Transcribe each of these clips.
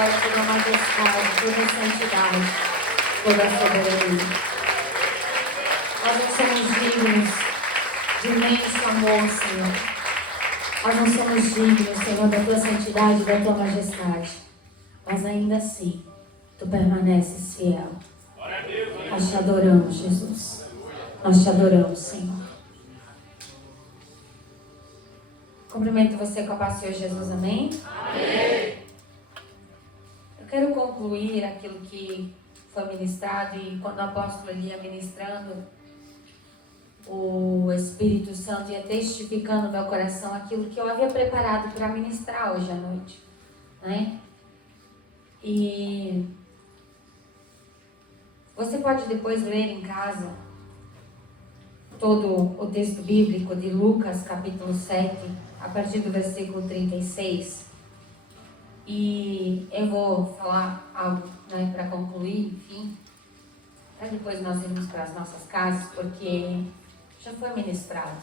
glória, toda a majestade, toda a santidade, toda a soberania. Nós não somos dignos de imenso amor, Senhor. Nós não somos dignos, Senhor, da tua santidade e da tua majestade. Mas ainda assim, tu permaneces fiel. Nós te adoramos, Jesus. Nós te adoramos, Senhor. Cumprimento você com a paz do Senhor Jesus, amém? Amém. Eu quero concluir aquilo que foi ministrado, e quando o apóstolo ia ministrando, o Espírito Santo ia testificando no meu coração aquilo que eu havia preparado para ministrar hoje à noite, né? E você pode depois ler em casa todo o texto bíblico de Lucas, capítulo 7, a partir do versículo 36. E eu vou falar algo, né, para concluir, enfim, para depois nós irmos para as nossas casas, porque já foi ministrado.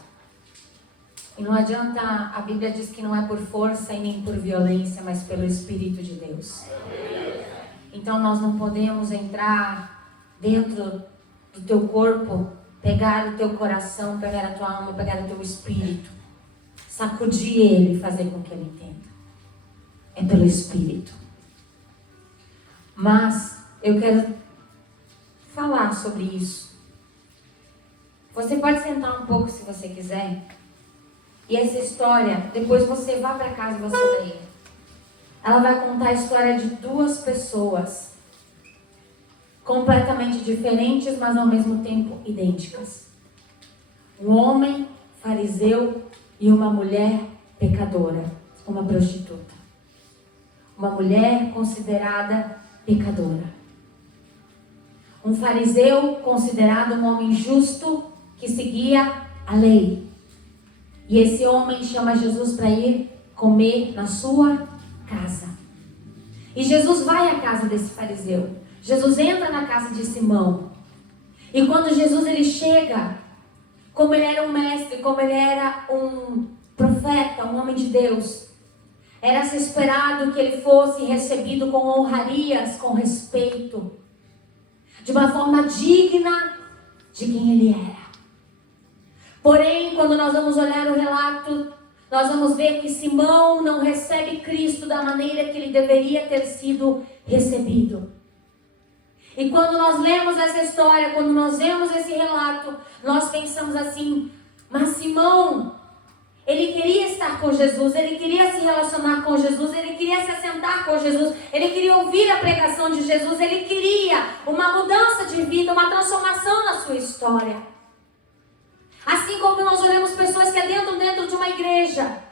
E não adianta, a Bíblia diz que não é por força e nem por violência, mas pelo Espírito de Deus. Então nós não podemos entrar dentro do teu corpo, pegar o teu coração, pegar a tua alma, pegar o teu espírito, sacudir ele e fazer com que ele entenda. É pelo Espírito. Mas eu quero falar sobre isso. Você pode sentar um pouco se você quiser. E essa história, depois você vá para casa e você leia. Ela vai contar a história de duas pessoas completamente diferentes, mas ao mesmo tempo idênticas. Um homem fariseu e uma mulher pecadora, uma prostituta. Uma mulher considerada pecadora. Um fariseu considerado um homem justo que seguia a lei. E esse homem chama Jesus para ir comer na sua casa. E Jesus vai à casa desse fariseu. Jesus entra na casa de Simão. E quando Jesus ele chega, como ele era um mestre, como ele era um profeta, um homem de Deus, era-se esperado que ele fosse recebido com honrarias, com respeito, de uma forma digna de quem ele era. Porém, quando nós vamos olhar o relato, nós vamos ver que Simão não recebe Cristo da maneira que ele deveria ter sido recebido. E quando nós lemos essa história, quando nós vemos esse relato, nós pensamos assim: mas Simão, ele queria estar com Jesus, ele queria se relacionar com Jesus, ele queria se assentar com Jesus, ele queria ouvir a pregação de Jesus, ele queria uma mudança de vida, uma transformação na sua história. Assim como nós olhamos pessoas que adentram dentro de uma igreja,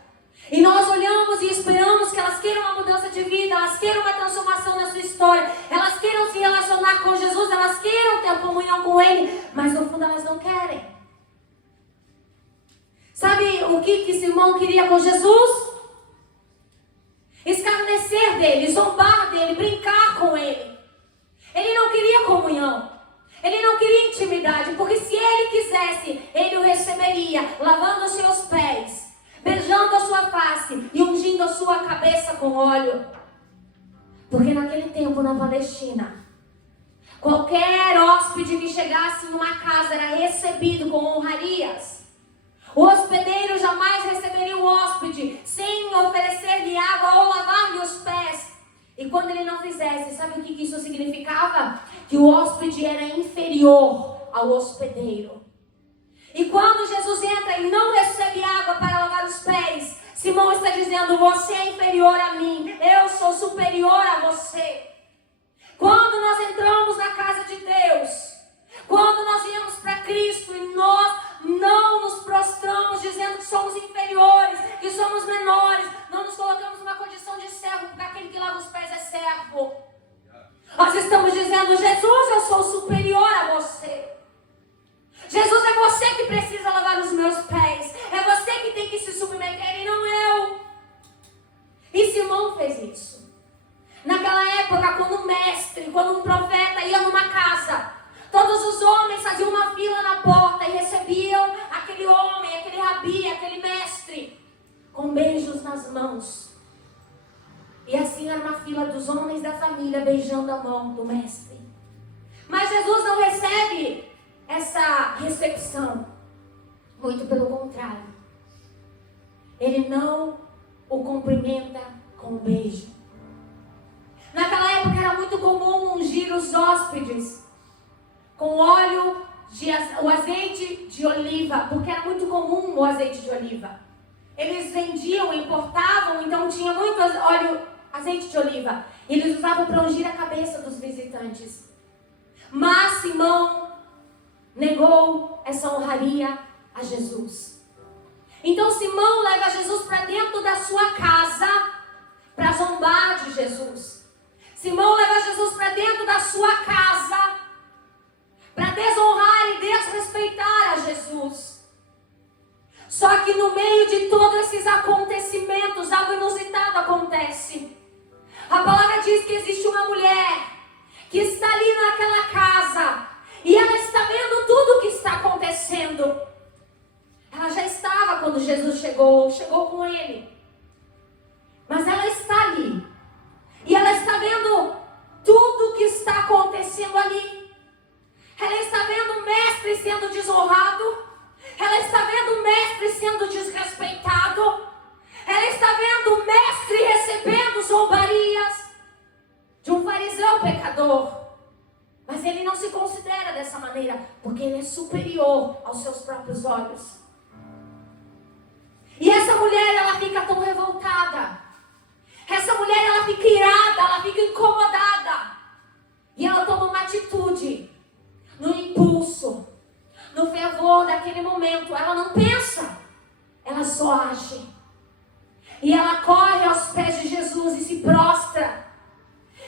e nós olhamos e esperamos que elas queiram uma mudança de vida, elas queiram uma transformação na sua história, elas queiram se relacionar com Jesus, elas queiram ter comunhão com Ele, mas no fundo elas não querem. Sabe o que Simão queria com Jesus? Escarnecer dele, zombar dele, brincar com ele. Ele não queria comunhão. Ele não queria intimidade, porque se ele quisesse, ele o receberia, lavando os seus pés, beijando a sua face e ungindo a sua cabeça com óleo. Porque naquele tempo, na Palestina, qualquer hóspede que chegasse numa casa era recebido com honrarias. O hospedeiro jamais receberia o hóspede sem oferecer-lhe água ou lavar-lhe os pés. E quando ele não fizesse, sabe o que isso significava? Que o hóspede era inferior ao hospedeiro. E quando Jesus entra e não recebe água para lavar os pés, Simão está dizendo: você é inferior a mim, eu sou superior a você. Quando nós entramos na casa de Deus, quando nós viemos para Cristo e nós não nos prostramos dizendo que somos inferiores, que somos menores, não nos colocamos numa condição de servo, porque aquele que lava os pés é servo. Nós estamos dizendo: Jesus, eu sou superior a você. Jesus, é você que precisa lavar os meus pés. É você que tem que se submeter e não eu. E Simão fez isso. Naquela época, quando um mestre, quando um profeta ia numa casa, todos os homens faziam uma fila na porta e recebiam aquele homem, aquele rabi, aquele mestre, com beijos nas mãos. E assim era uma fila dos homens da família beijando a mão do mestre. Mas Jesus não recebe essa recepção. Muito pelo contrário. Ele não o cumprimenta com um beijo. Naquela época era muito comum ungir os hóspedes com óleo, o azeite de oliva, porque era muito comum o azeite de oliva. Eles vendiam, importavam, então tinha muito óleo, azeite de oliva. E eles usavam para ungir a cabeça dos visitantes. Mas Simão negou essa honraria a Jesus. Então Simão leva Jesus para dentro da sua casa para zombar de Jesus. Simão leva Jesus para dentro da sua casa para desonrar e desrespeitar a Jesus. Só que no meio de todos esses acontecimentos, algo inusitado acontece. A palavra diz que existe uma mulher que está ali naquela casa e ela está vendo tudo o que está acontecendo. Ela já estava quando Jesus chegou com ele. Mas ela está ali. E ela está vendo tudo o que está acontecendo ali. Ela está vendo o mestre sendo desonrado. Ela está vendo o mestre sendo desrespeitado. Ela está vendo o mestre recebendo zombarias de um fariseu pecador. Mas ele não se considera dessa maneira, porque ele é superior aos seus próprios olhos. E essa mulher, ela fica tão revoltada. Essa mulher, ela fica irada, ela fica incomodada. E ela toma uma atitude, no impulso, no fervor daquele momento. Ela não pensa, ela só age. E ela corre aos pés de Jesus e se prostra.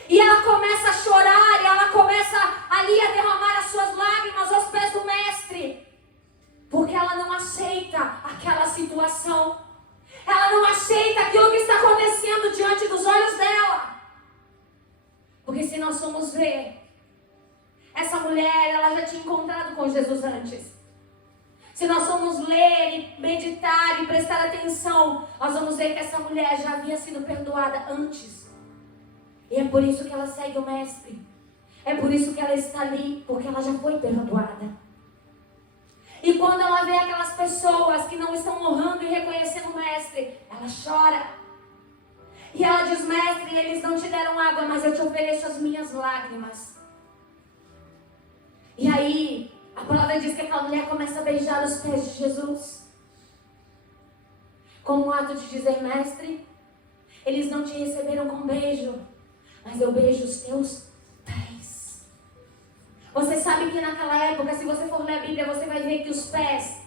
E ela começa a chorar, e ela começa ali a derramar as suas lágrimas aos pés do mestre. Porque ela não aceita aquela situação. Ela não aceita aquilo que está acontecendo diante dos olhos dela. Porque se nós formos ver, essa mulher, ela já tinha encontrado com Jesus antes. Se nós formos ler e meditar e prestar atenção, nós vamos ver que essa mulher já havia sido perdoada antes. E é por isso que ela segue o mestre. É por isso que ela está ali, porque ela já foi perdoada. E quando ela vê aquelas pessoas que não estão honrando e reconhecendo o mestre, ela chora. E ela diz: mestre, eles não te deram água, mas eu te ofereço as minhas lágrimas. E aí, a palavra diz que aquela mulher começa a beijar os pés de Jesus. Como um ato de dizer: mestre, eles não te receberam com beijo, mas eu beijo os teus pés. Você sabe que naquela época, se você for ler a Bíblia, você vai ver que os pés,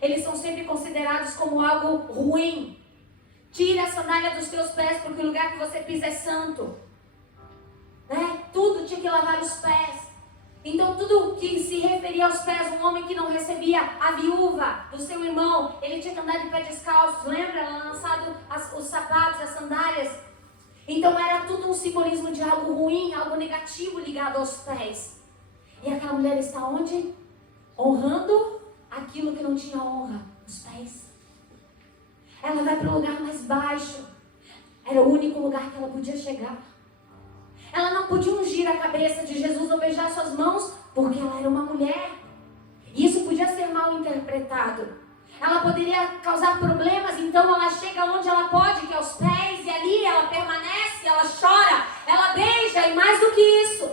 eles são sempre considerados como algo ruim. Tira a sandália dos teus pés, porque o lugar que você pisa é santo. Né? Tudo tinha que lavar os pés. Então tudo que se referia aos pés, um homem que não recebia a viúva do seu irmão, ele tinha que andar de pé descalço. Lembra? Ela tinha lançado os sapatos, as sandálias. Então era tudo um simbolismo de algo ruim, algo negativo ligado aos pés. E aquela mulher está onde? Honrando aquilo que não tinha honra, os pés. Ela vai para o lugar mais baixo. Era o único lugar que ela podia chegar. Ela não podia ungir a cabeça de Jesus ou beijar suas mãos, porque ela era uma mulher. E isso podia ser mal interpretado. Ela poderia causar problemas, então ela chega onde ela pode, que é aos pés, e ali ela permanece, ela chora, ela beija, e mais do que isso.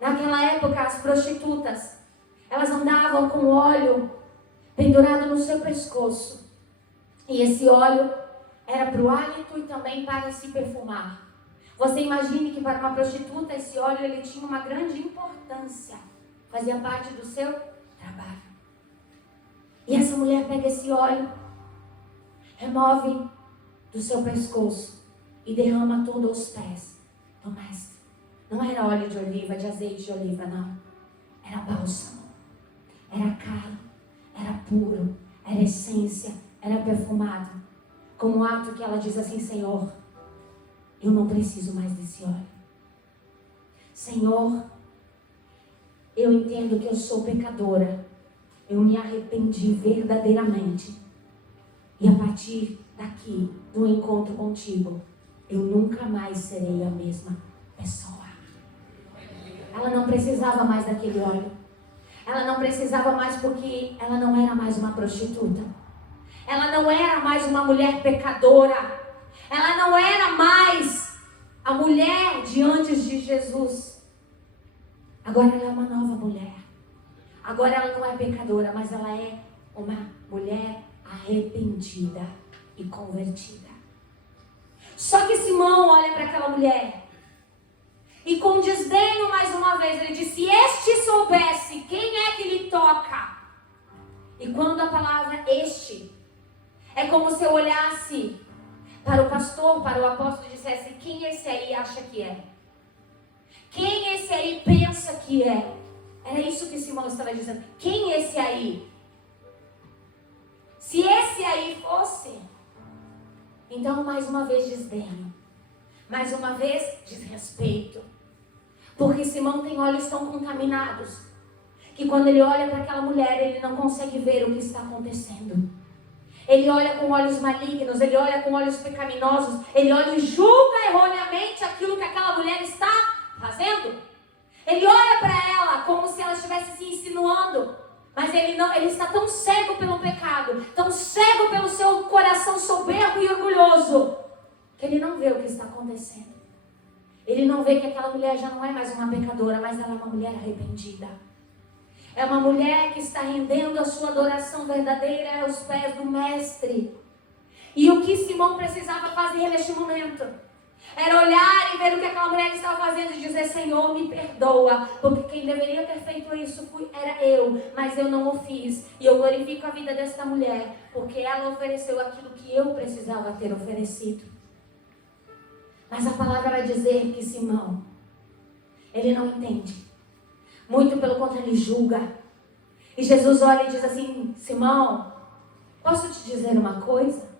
Naquela época, as prostitutas, elas andavam com óleo pendurado no seu pescoço. E esse óleo era para o hálito e também para se perfumar. Você imagine que para uma prostituta esse óleo ele tinha uma grande importância. Fazia parte do seu trabalho. E essa mulher pega esse óleo, remove do seu pescoço e derrama todo aos pés do mestre. Não era óleo de oliva, de azeite de oliva, não. Era bálsamo. Era caro, era puro, era essência, era perfumado. Como um ato que ela diz assim: Senhor, eu não preciso mais desse óleo. Senhor, eu entendo que eu sou pecadora. Eu me arrependi verdadeiramente. E a partir daqui, do encontro contigo, eu nunca mais serei a mesma pessoa. Ela não precisava mais daquele óleo. Ela não precisava mais porque ela não era mais uma prostituta. Ela não era mais uma mulher pecadora. Ela não era mais a mulher de antes de Jesus. Agora ela é uma nova mulher. Agora ela não é pecadora, mas ela é uma mulher arrependida e convertida. Só que Simão olha para aquela mulher e com desdenho mais uma vez ele diz: se este soubesse quem é que lhe toca. E quando a palavra este é como se eu olhasse para o pastor, para o apóstolo e dissesse: quem esse aí acha que é? Quem esse aí pensa que é? Era isso que Simão estava dizendo. Quem esse aí? Se esse aí fosse, então mais uma vez desdenho, mais uma vez desrespeito, porque Simão tem olhos tão contaminados que quando ele olha para aquela mulher ele não consegue ver o que está acontecendo. Ele olha com olhos malignos, ele olha com olhos pecaminosos, ele olha e julga erroneamente aquilo que aquela mulher está fazendo. Ele olha para ela como se ela estivesse se insinuando, mas ele está tão cego pelo pecado, tão cego pelo seu coração soberbo e orgulhoso, que ele não vê o que está acontecendo. Ele não vê que aquela mulher já não é mais uma pecadora, mas ela é uma mulher arrependida. É uma mulher que está rendendo a sua adoração verdadeira aos pés do Mestre. E o que Simão precisava fazer neste momento era olhar e ver o que aquela mulher estava fazendo e dizer: Senhor, me perdoa, porque quem deveria ter feito isso era eu, mas eu não o fiz. E eu glorifico a vida desta mulher, porque ela ofereceu aquilo que eu precisava ter oferecido. Mas a palavra vai dizer que Simão, ele não entende. Muito pelo contrário, ele julga. E Jesus olha e diz assim: Simão, posso te dizer uma coisa?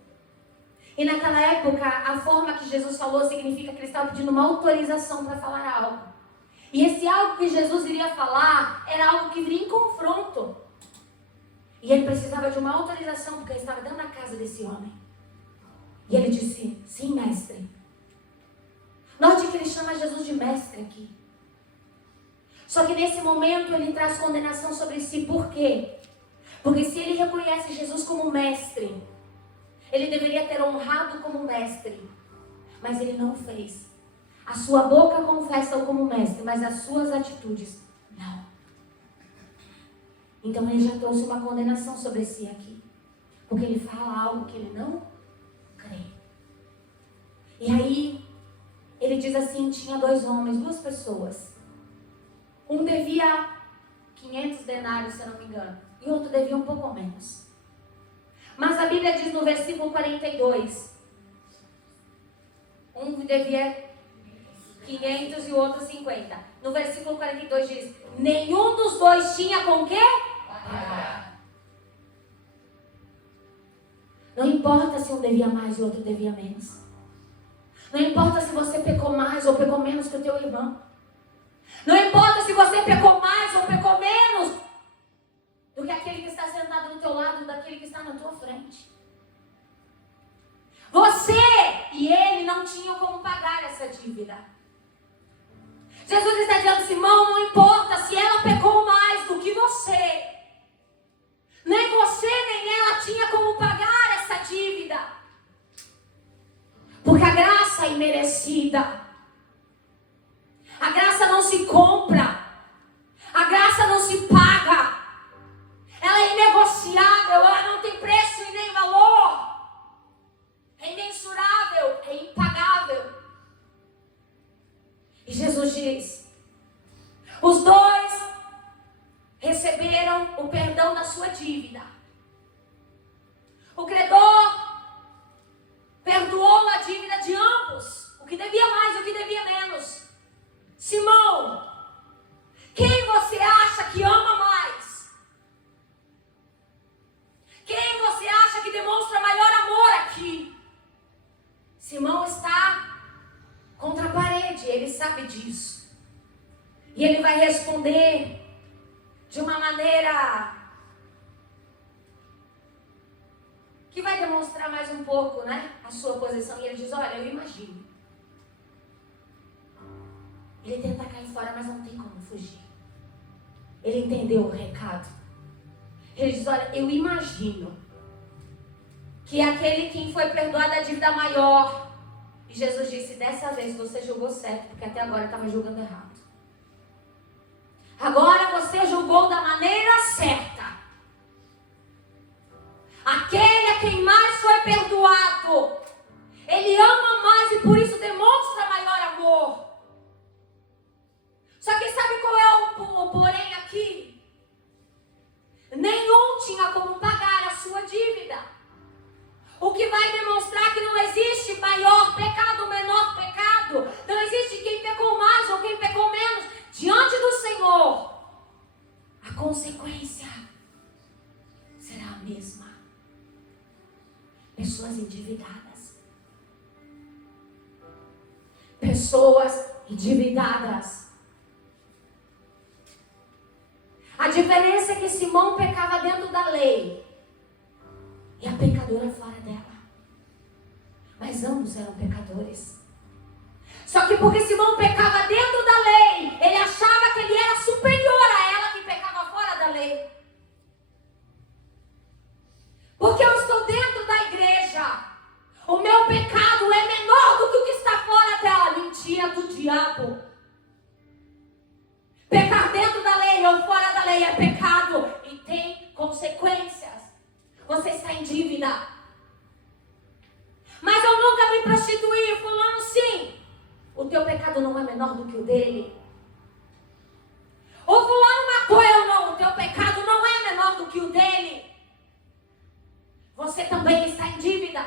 E naquela época, a forma que Jesus falou significa que ele estava pedindo uma autorização para falar algo. E esse algo que Jesus iria falar era algo que viria em confronto. E ele precisava de uma autorização porque ele estava dentro da casa desse homem. E ele disse: sim, mestre. Note que ele chama Jesus de mestre aqui. Só que nesse momento ele traz condenação sobre si. Por quê? Porque se ele reconhece Jesus como mestre, ele deveria ter honrado como mestre, mas ele não fez. A sua boca confessa-o como mestre, mas as suas atitudes, não. Então ele já trouxe uma condenação sobre si aqui, porque ele fala algo que ele não crê. E aí, ele diz assim, tinha dois homens, duas pessoas. Um devia 500 denários, se eu não me engano, e o outro devia um pouco menos. Mas a Bíblia diz no versículo 42, um devia 500 e o outro 50. No versículo 42 diz, nenhum dos dois tinha com o quê? Não importa se um devia mais e o outro devia menos. Não importa se você pecou mais ou pecou menos que o teu irmão. Não importa se você pecou mais ou pecou menos do que aquele que está sentado no teu lado, daquele que está na tua frente. Você e ele não tinham como pagar essa dívida. Jesus está dizendo, Simão, não importa se ela pecou mais do que você. Nem você nem ela tinha como pagar essa dívida. Porque a graça é imerecida. A graça não se compra. A graça não se paga. Ela é inegociável, ela não tem preço e nem valor. É imensurável, é impagável. E Jesus diz, os dois receberam o perdão da sua dívida. O credor perdoou a dívida de ambos, o que devia mais, o que devia menos. Simão, quem você acha que ama mais? Quem você acha que demonstra maior amor aqui? Simão está contra a parede, ele sabe disso. E ele vai responder de uma maneira que vai demonstrar mais um pouco, né, a sua posição. E ele diz, olha, eu imagino. Ele tenta cair fora, mas não tem como fugir. Ele entendeu o recado. Ele diz, olha, eu imagino que aquele quem foi perdoado a dívida maior. E Jesus disse, dessa vez você julgou certo, porque até agora estava julgando errado. Agora você julgou da maneira certa. Aquele a quem mais foi perdoado, ele ama mais e por isso demonstra maior amor. Só que sabe qual é o porém aqui? Nenhum tinha como pagar a sua dívida. O que vai demonstrar que não existe maior pecado, menor pecado. Não existe quem pecou mais ou quem pecou menos. Diante do Senhor, a consequência será a mesma. Pessoas endividadas. Pessoas endividadas. A diferença é que Simão pecava dentro da lei e a pecadora fora dela. Mas ambos eram pecadores. Só que porque Simão pecava dentro da lei, ele achava que ele era superior a ela que pecava fora da lei. Porque eu estou dentro da igreja, o meu pecado é menor do que o que está fora dela. Mentira do diabo. Pecar dentro da lei ou fora da lei é pecado e tem consequências. Você está em dívida. Mas eu nunca me prostituí, fulano sim. O teu pecado não é menor do que o dele. O fulano matou, eu não. O teu pecado não é menor do que o dele. Você também está em dívida.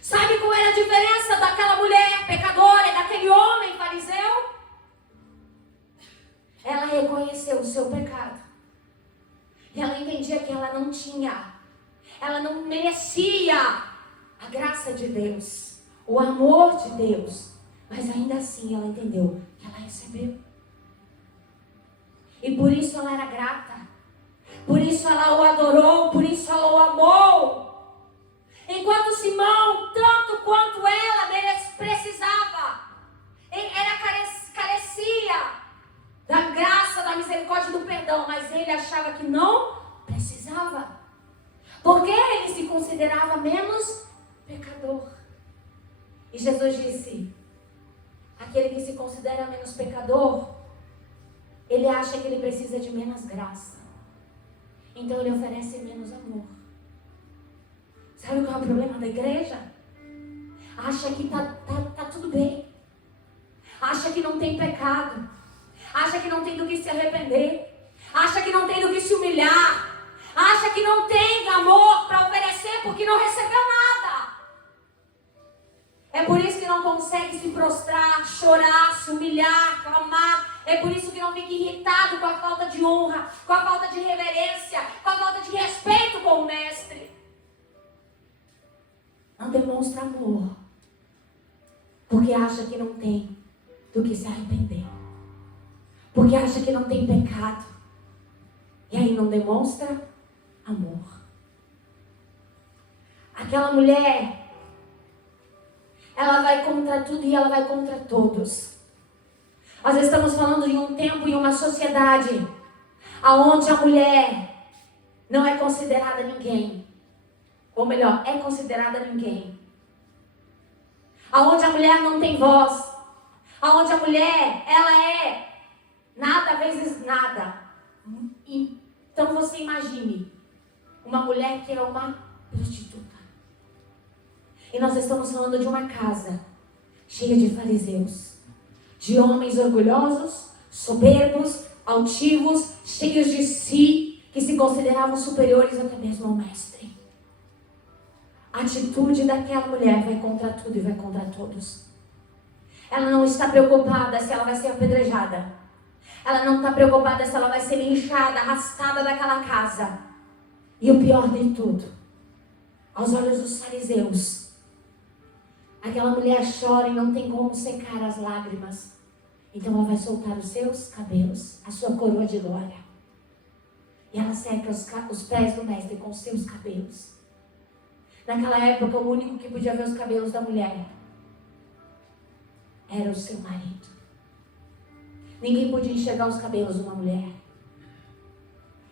Sabe qual era a diferença daquela mulher pecadora e daquele homem fariseu? Ela reconheceu o seu pecado. E ela entendia que ela não tinha. Ela não merecia a graça de Deus. O amor de Deus. Mas ainda assim ela entendeu que ela recebeu. E por isso ela era grata. Por isso ela o adorou. Por isso ela o amou. Enquanto Simão, tanto quanto ela precisava, carecia da graça, da misericórdia e do perdão, mas ele achava que não precisava, porque ele se considerava menos pecador. E Jesus disse, aquele que se considera menos pecador, ele acha que ele precisa de menos graça, então ele oferece menos amor. Sabe qual é o problema da igreja? Acha que tá tudo bem, acha que não tem pecado, acha que não tem do que se arrepender, acha que não tem do que se humilhar, acha que não tem amor para oferecer porque não recebeu nada. É por isso que não consegue se prostrar, chorar, se humilhar, clamar. É por isso que não fica irritado com a falta de honra, com a falta de reverência, com a falta de respeito com o mestre. Não demonstra amor porque acha que não tem do que se arrepender. Porque acha que não tem pecado. E aí não demonstra amor. Aquela mulher, ela vai contra tudo e ela vai contra todos. Nós estamos falando de um tempo e uma sociedade onde a mulher não é considerada ninguém. Ou melhor, é considerada ninguém. Onde a mulher não tem voz. Onde a mulher, ela é nada vezes nada. Então você imagine uma mulher que é uma prostituta. E nós estamos falando de uma casa cheia de fariseus, de homens orgulhosos, soberbos, altivos, cheios de si, que se consideravam superiores até mesmo ao mestre. A atitude daquela mulher vai contra tudo e vai contra todos. Ela não está preocupada se ela vai ser apedrejada. Ela não está preocupada se ela vai ser linchada, arrastada daquela casa. E o pior de tudo, aos olhos dos fariseus, aquela mulher chora e não tem como secar as lágrimas. Então ela vai soltar os seus cabelos, a sua coroa de glória. E ela seca os pés do mestre com os seus cabelos. Naquela época, o único que podia ver os cabelos da mulher era o seu marido. Ninguém podia enxergar os cabelos de uma mulher.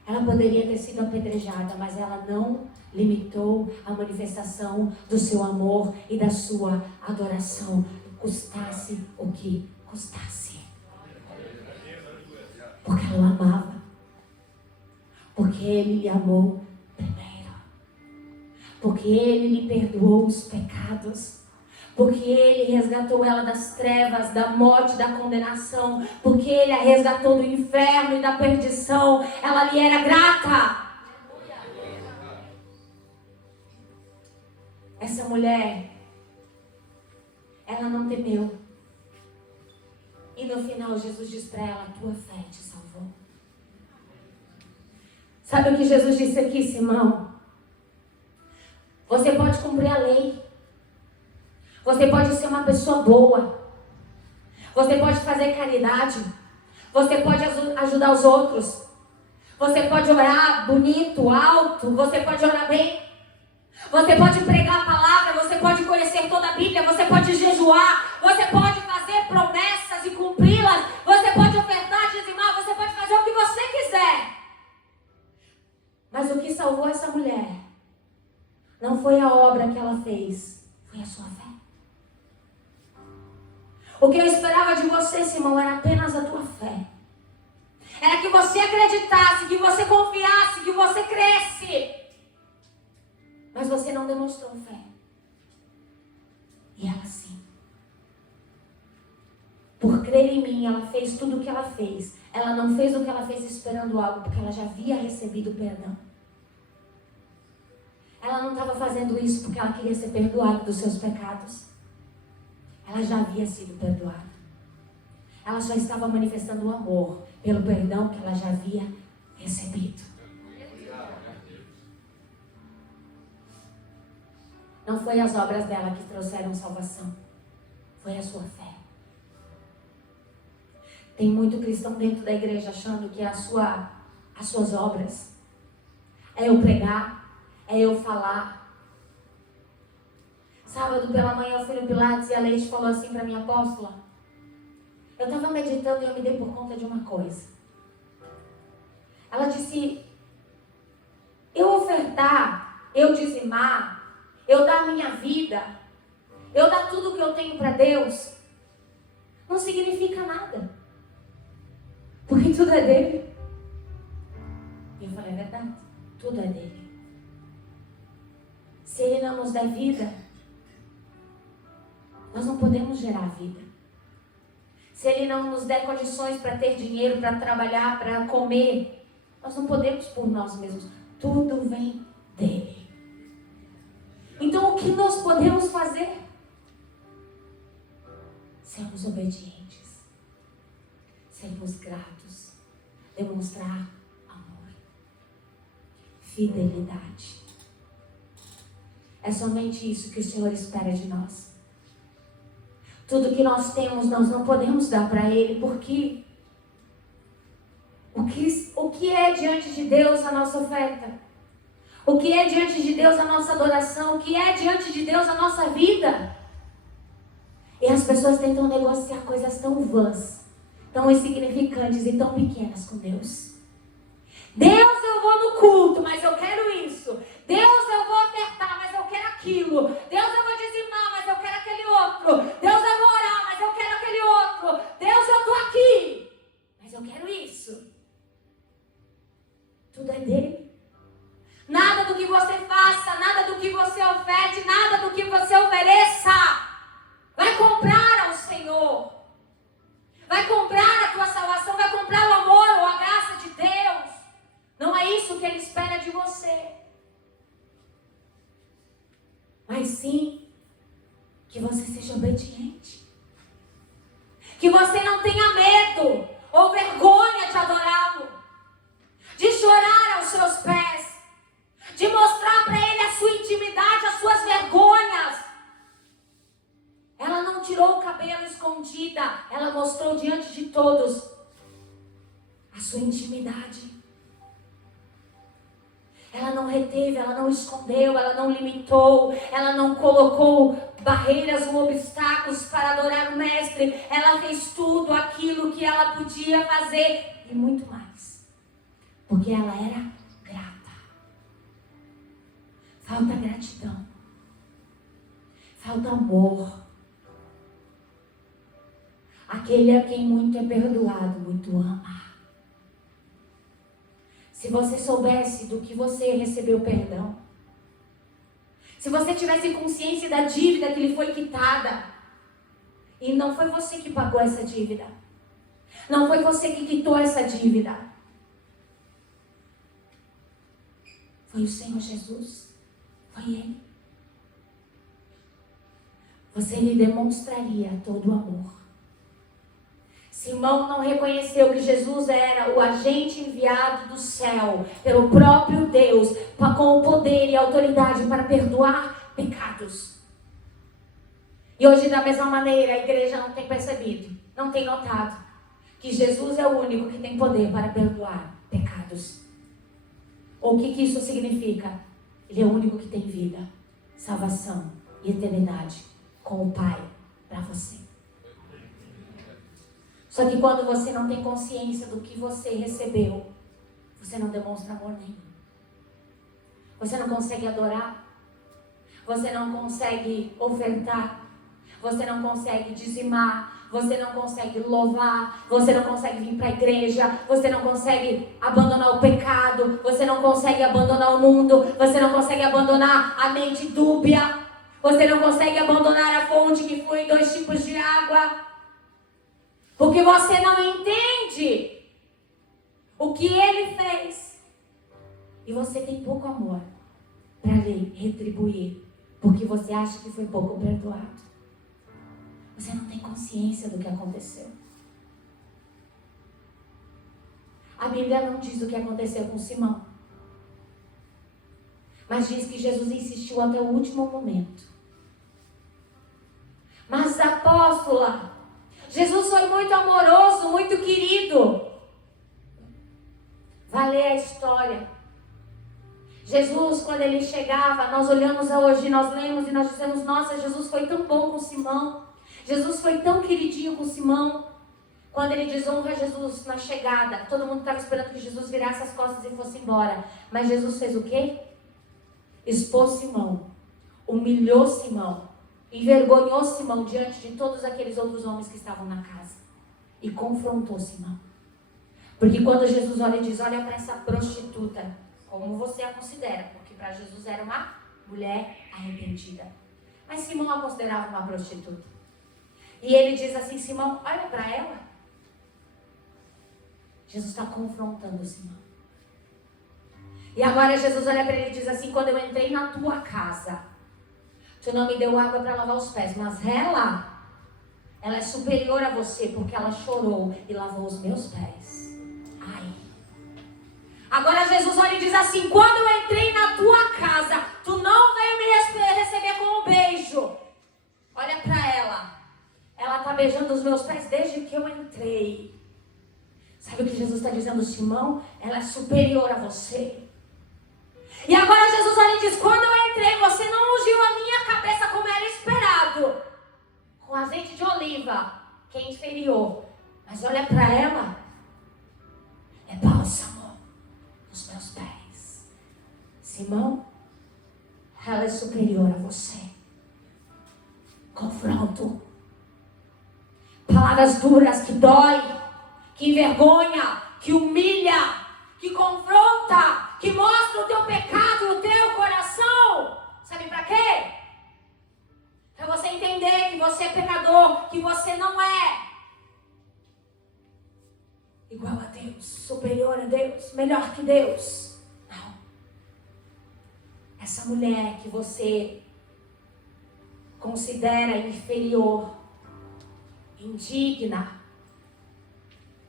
Ela poderia ter sido apedrejada, mas ela não limitou a manifestação do seu amor e da sua adoração, custasse o que custasse. Porque ela o amava. Porque ele lhe amou primeiro. Porque ele lhe perdoou os pecados. Porque ele resgatou ela das trevas, da morte, da condenação. Porque ele a resgatou do inferno e da perdição. Ela lhe era grata. Essa mulher, ela não temeu. E no final Jesus diz para ela: a tua fé te salvou. Sabe o que Jesus disse aqui, Simão? Você pode cumprir a lei. Você pode ser uma pessoa boa. Você pode fazer caridade. Você pode ajudar os outros. Você pode orar bonito, alto. Você pode orar bem. Você pode pregar a palavra. Você pode conhecer toda a Bíblia. Você pode jejuar. Você pode fazer promessas e cumpri-las. Você pode ofertar, dizimar. Você pode fazer o que você quiser. Mas o que salvou essa mulher não foi a obra que ela fez. Foi a sua fé. O que eu esperava de você, Simão, era apenas a tua fé. Era que você acreditasse, que você confiasse, que você cresce. Mas você não demonstrou fé. E ela sim. Por crer em mim, ela fez tudo o que ela fez. Ela não fez o que ela fez esperando algo, porque ela já havia recebido perdão. Ela não estava fazendo isso porque ela queria ser perdoada dos seus pecados. Ela já havia sido perdoada. Ela só estava manifestando o amor pelo perdão que ela já havia recebido. Não foi as obras dela que trouxeram salvação. Foi a sua fé. Tem muito cristão dentro da igreja achando que as suas obras é eu pregar, é eu falar. Sábado pela manhã eu fui no Pilates e a Leite falou assim para minha apóstola. Eu estava meditando e eu me dei por conta de uma coisa. Ela disse: eu ofertar, eu dizimar, eu dar a minha vida, eu dar tudo o que eu tenho para Deus, não significa nada. Porque tudo é dele. E eu falei: é verdade, tudo é dele. Se ele não nos der vida, nós não podemos gerar vida. Se ele não nos der condições para ter dinheiro, para trabalhar, para comer, nós não podemos por nós mesmos. Tudo vem dele. Então o que nós podemos fazer? Sermos obedientes. Sermos gratos. Demonstrar amor. Fidelidade. É somente isso que o Senhor espera de nós. Tudo que nós temos, nós não podemos dar para Ele, porque o que é diante de Deus a nossa oferta? O que é diante de Deus a nossa adoração? O que é diante de Deus a nossa vida? E as pessoas tentam negociar coisas tão vãs, tão insignificantes e tão pequenas com Deus. Deus, eu vou no culto, mas eu quero isso. Deus, eu vou ofertar, mas eu quero aquilo. Deus, eu vou dizimar, mas eu quero aquele outro. Deus, eu vou orar, mas eu quero aquele outro. Deus, eu estou aqui, mas eu quero isso. Tudo é dele. Nada do que você faça, nada do que você oferte, nada do que você ofereça vai comprar ao Senhor. Vai comprar a tua salvação, vai comprar o amor ou a graça de Deus. Não é isso que Ele espera de você. Mas sim, que você seja obediente. Que você não tenha medo ou vergonha de adorá-lo. De chorar aos seus pés. De mostrar para Ele a sua intimidade, as suas vergonhas. Ela não tirou o cabelo escondida. Ela mostrou diante de todos a sua intimidade. Ela não reteve, ela não escondeu, ela não limitou, ela não colocou barreiras ou obstáculos para adorar o Mestre. Ela fez tudo aquilo que ela podia fazer e muito mais. Porque ela era grata. Falta gratidão. Falta amor. Aquele a quem muito é perdoado, muito ama. Se você soubesse do que você recebeu perdão, se você tivesse consciência da dívida que lhe foi quitada, e não foi você que pagou essa dívida, não foi você que quitou essa dívida, foi o Senhor Jesus, foi Ele. Você lhe demonstraria todo o amor. Simão não reconheceu que Jesus era o agente enviado do céu pelo próprio Deus, com o poder e autoridade para perdoar pecados. E hoje, da mesma maneira, a igreja não tem percebido, não tem notado que Jesus é o único que tem poder para perdoar pecados. O que isso significa? Ele é o único que tem vida, salvação e eternidade com o Pai para você. Só que quando você não tem consciência do que você recebeu, você não demonstra amor nenhum. Você não consegue adorar. Você não consegue ofertar. Você não consegue dizimar. Você não consegue louvar. Você não consegue vir para a igreja. Você não consegue abandonar o pecado. Você não consegue abandonar o mundo. Você não consegue abandonar a mente dúbia. Você não consegue abandonar a fonte que flui 2 tipos de água. Porque você não entende o que Ele fez. E você tem pouco amor para lhe retribuir. Porque você acha que foi pouco perdoado. Você não tem consciência do que aconteceu. A Bíblia não diz o que aconteceu com Simão. Mas diz que Jesus insistiu até o último momento. Mas a apóstola... Jesus foi muito amoroso, muito querido. Vai ler a história. Jesus, quando ele chegava, nós olhamos hoje, nós lemos e nós dizemos, nossa, Jesus foi tão bom com Simão. Jesus foi tão queridinho com Simão. Quando ele desonra Jesus na chegada, todo mundo estava esperando que Jesus virasse as costas e fosse embora. Mas Jesus fez o quê? Expôs Simão, humilhou Simão. Envergonhou Simão diante de todos aqueles outros homens que estavam na casa. E confrontou Simão. Porque quando Jesus olha e diz, olha para essa prostituta, como você a considera? Porque para Jesus era uma mulher arrependida. Mas Simão a considerava uma prostituta. E ele diz assim, Simão, olha para ela. Jesus está confrontando Simão. E agora Jesus olha para ele e diz assim, quando eu entrei na tua casa, tu não me deu água para lavar os pés, mas ela é superior a você, porque ela chorou e lavou os meus pés. Ai. Agora Jesus olha e diz assim, quando eu entrei na tua casa, tu não veio me receber com um beijo. Olha para ela. Ela está beijando os meus pés desde que eu entrei. Sabe o que Jesus está dizendo, Simão? Ela é superior a você. E agora Jesus olha e diz, quando eu entrei, você não ungiu a minha cabeça como era esperado. Com azeite de oliva, que é inferior. Mas olha para ela. É bálsamo nos meus pés. Simão, ela é superior a você. Confronto. Palavras duras que dói, que envergonha, que humilha, que confronta, que mostra o teu pecado no teu coração. Sabe para quê? Para você entender que você é pecador, que você não é igual a Deus, superior a Deus, melhor que Deus. Não. Essa mulher que você considera inferior, indigna,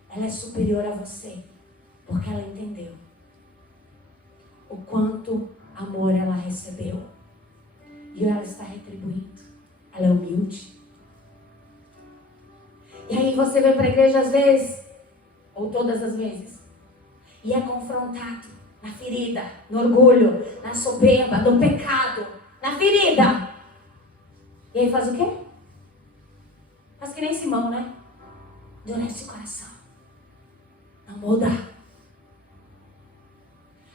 ela é superior a você, porque ela entendeu o quanto amor ela recebeu e ela está retribuindo. Ela é humilde. E aí você vem para a igreja às vezes, ou todas as vezes, e é confrontado. na ferida, no orgulho, na soberba, no pecado, na ferida. E aí faz o quê? Faz que nem Simão, né? Endurece o coração. Não muda.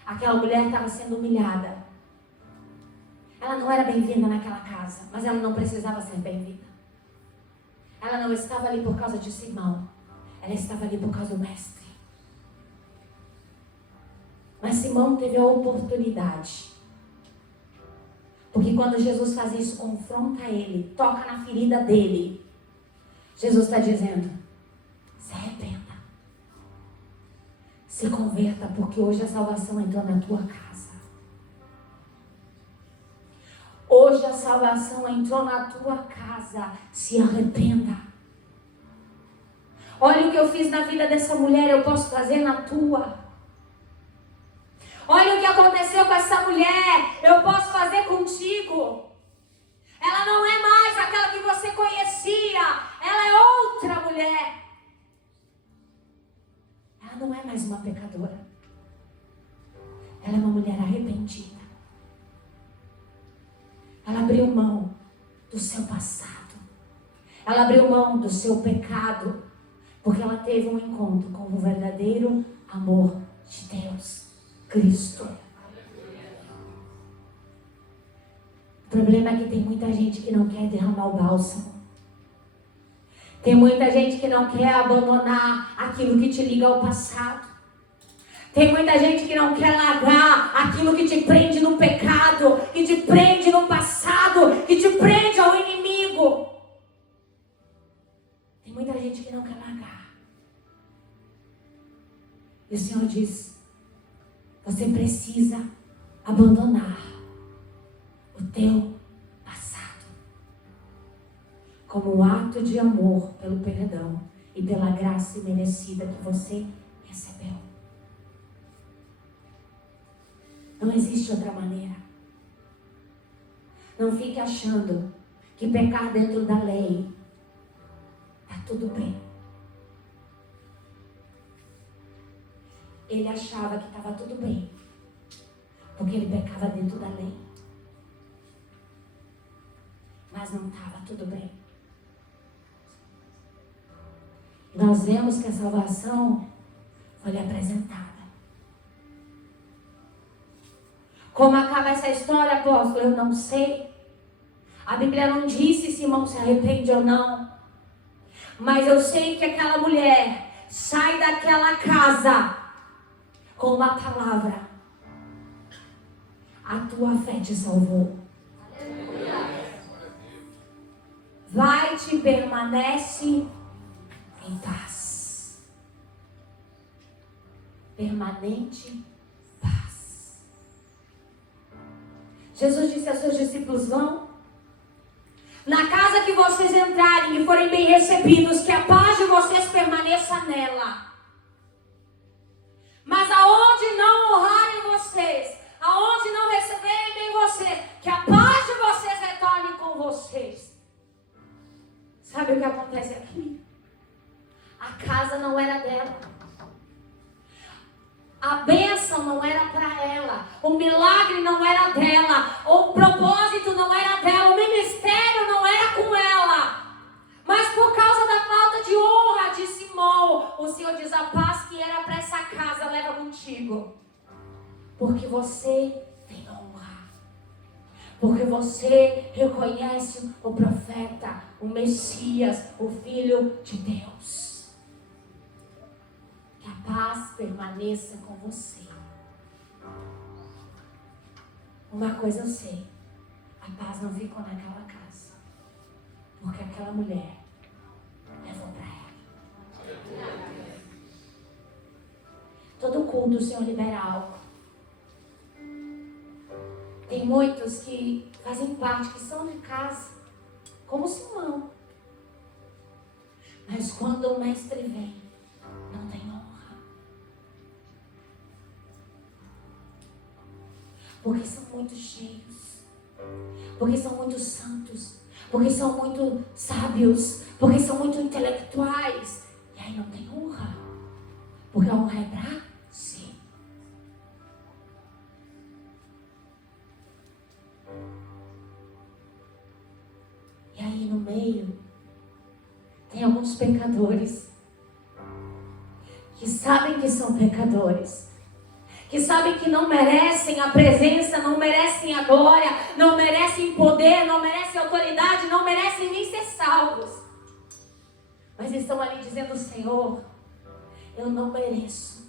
Aquela mulher estava sendo humilhada. Ela não era bem-vinda naquela casa, mas ela não precisava ser bem-vinda. Ela não estava ali por causa de Simão. Ela estava ali por causa do mestre. Mas Simão teve a oportunidade. Porque quando Jesus faz isso, confronta ele, toca na ferida dele. Jesus está dizendo, se arrependa. Se converta, porque hoje a salvação entrou na tua casa. Hoje a salvação entrou na tua casa. Se arrependa. Olha o que eu fiz na vida dessa mulher, eu posso fazer na tua. Olha o que aconteceu com essa mulher, eu posso fazer contigo. Ela não é mais aquela que você conhecia, ela é outra mulher. Ela não é mais uma pecadora. Ela é uma mulher arrependida. Ela abriu mão do seu passado. Ela abriu mão do seu pecado. Porque ela teve um encontro com o verdadeiro amor de Deus, Cristo. O problema é que tem muita gente que não quer derramar o bálsamo. Tem muita gente que não quer abandonar aquilo que te liga ao passado. Tem muita gente que não quer largar aquilo que te prende no pecado, que te prende no passado, que te prende ao inimigo. Tem muita gente que não quer largar. E o Senhor diz, você precisa abandonar o teu passado como um ato de amor pelo perdão e pela graça imerecida que você recebeu. Não existe outra maneira. Não fique achando que pecar dentro da lei está tudo bem. Ele achava que estava tudo bem, porque ele pecava dentro da lei. Mas não estava tudo bem. Nós vemos que a salvação foi lhe apresentada. Como acaba essa história, apóstolo? Eu não sei. A Bíblia não disse se Simão se arrepende ou não. Mas eu sei que aquela mulher sai daquela casa com uma palavra. A tua fé te salvou. Vai-te, permanece em paz. Permanente paz. Jesus disse aos seus discípulos, vão. Na casa que vocês entrarem e forem bem recebidos, que a paz de vocês permaneça nela. Mas aonde não honrarem vocês, aonde não receberem bem vocês, que a paz de vocês retorne com vocês. Sabe o que acontece aqui? A casa não era dela. A bênção não era para ela. O milagre não era dela. O propósito não era dela. O ministério não era com ela. Mas por causa da falta de honra de Simão, o Senhor diz, a paz que era para essa casa leva contigo. Porque você tem honra. Porque você reconhece o profeta, o Messias, o Filho de Deus. Que a paz permaneça com você. Uma coisa eu sei, a paz não ficou naquela casa. Porque aquela mulher levou para ela. Todo culto o Senhor libera algo. Tem muitos que fazem parte, que são de casa, como Simão. Mas quando o mestre vem, não tem honra. Porque são muito cheios. Porque são muito santos. Porque são muito sábios. Porque são muito intelectuais. E aí não tem honra. Porque a honra é para si. no meio tem alguns pecadores que sabem que são pecadores, que sabem que não merecem a presença, não merecem a glória, não merecem poder, não merecem autoridade, não merecem nem ser salvos. Mas estão ali dizendo: Senhor, eu não mereço.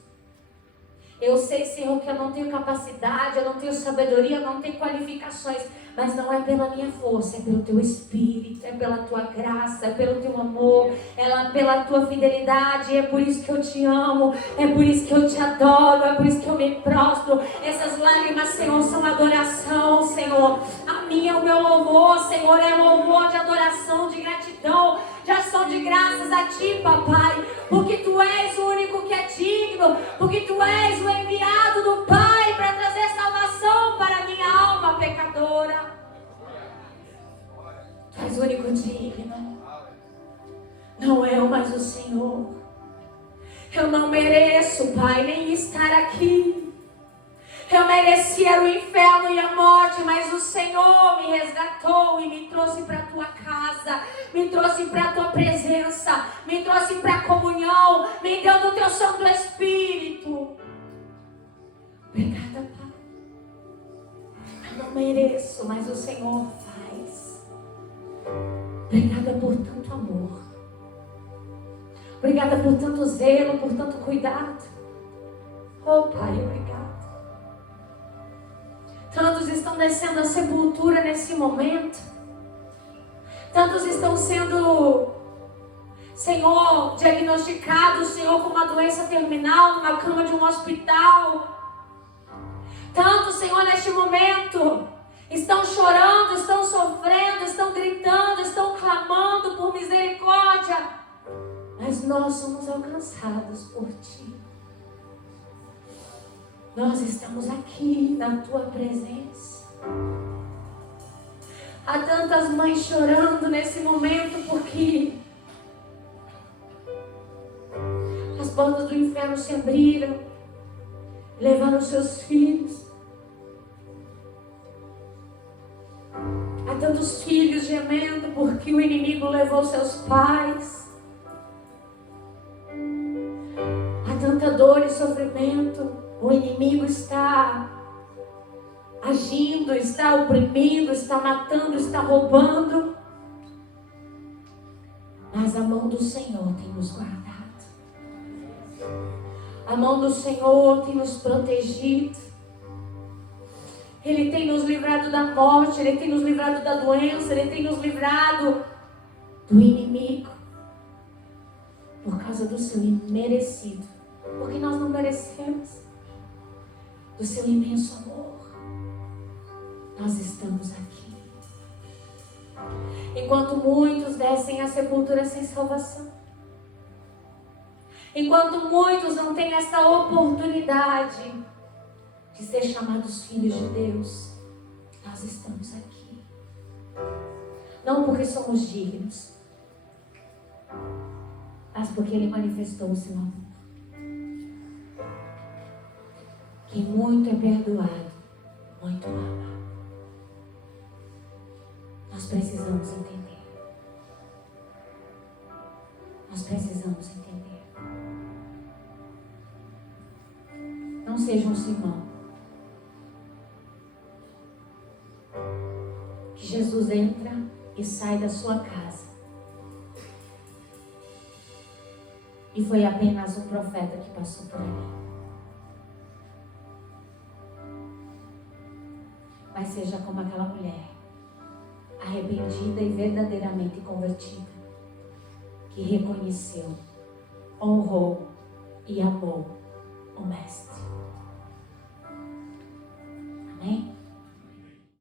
Eu sei, Senhor, que eu não tenho capacidade, eu não tenho sabedoria, eu não tenho qualificações. Mas não é pela minha força, é pelo Teu Espírito, é pela Tua graça, é pelo Teu amor, é pela Tua fidelidade. É por isso que eu Te amo, é por isso que eu Te adoro, é por isso que eu me prostro. Essas lágrimas, Senhor, são adoração, Senhor. A minha, o meu louvor, Senhor, é louvor de adoração, de gratidão, de ação de graças a Ti, Papai. Porque Tu és o único que é digno, porque Tu és o enviado do Pai para trazer salvação para a minha alma pecadora. Tu és o único digno. Não eu, mas o Senhor. Eu não mereço, Pai, nem estar aqui. Eu merecia o inferno e a morte, mas o Senhor me resgatou e me trouxe para a Tua casa, me trouxe para a Tua presença, me trouxe para a comunhão, me deu do Teu Santo Espírito. Obrigada, Pai. Eu não mereço, mas o Senhor faz. Obrigada por tanto amor. Obrigada por tanto zelo, por tanto cuidado. Oh, Pai, obrigada. Tantos estão descendo a sepultura nesse momento. Tantos estão sendo, Senhor, diagnosticados, Senhor, com uma doença terminal, numa cama de um hospital. Tantos, Senhor, neste momento, estão chorando, estão sofrendo, estão gritando, estão clamando por misericórdia. Mas nós somos alcançados por Ti. Nós estamos aqui na Tua presença. Há tantas mães chorando nesse momento porque as portas do inferno se abriram, levaram seus filhos. Há tantos filhos gemendo porque o inimigo levou seus pais. Há tanta dor e sofrimento. O inimigo está agindo, está oprimindo, está matando, está roubando. Mas a mão do Senhor tem nos guardado. A mão do Senhor tem nos protegido. Ele tem nos livrado da morte, Ele tem nos livrado da doença, Ele tem nos livrado do inimigo. Por causa do Seu imerecido, porque nós não merecemos, do Seu imenso amor, nós estamos aqui. Enquanto muitos descem à sepultura sem salvação, enquanto muitos não têm essa oportunidade de ser chamados filhos de Deus, nós estamos aqui. Não porque somos dignos, mas porque Ele manifestou o Seu amor. Quem muito é perdoado, muito ama. Nós precisamos entender. Nós precisamos entender. Não seja um Simão. Que Jesus entra e sai da sua casa. E foi apenas um profeta que passou por ali. Mas seja como aquela mulher, arrependida e verdadeiramente convertida, que reconheceu, honrou e amou o Mestre.